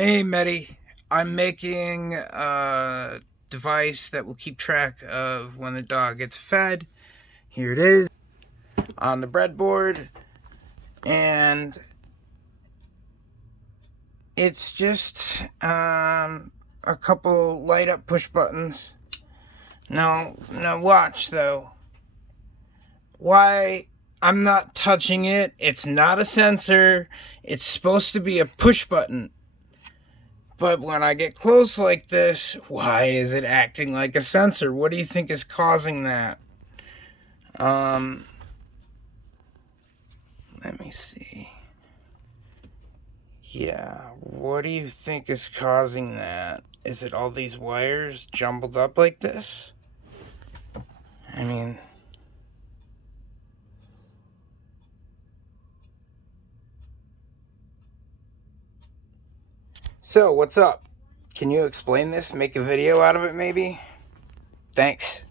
Hey Medi, I'm making a device that will keep track of when the dog gets fed. Here it is on the breadboard, and it's just a couple light up push buttons. Now watch though. Why I'm not touching it? It's not a sensor. It's supposed to be a push button. But when I get close like this, why is it acting like a sensor? What do you think is causing that? Let me see. Yeah, what do you think is causing that? Is it all these wires jumbled up like this? I mean, so what's up? Can you explain this? Make a video out of it maybe? Thanks.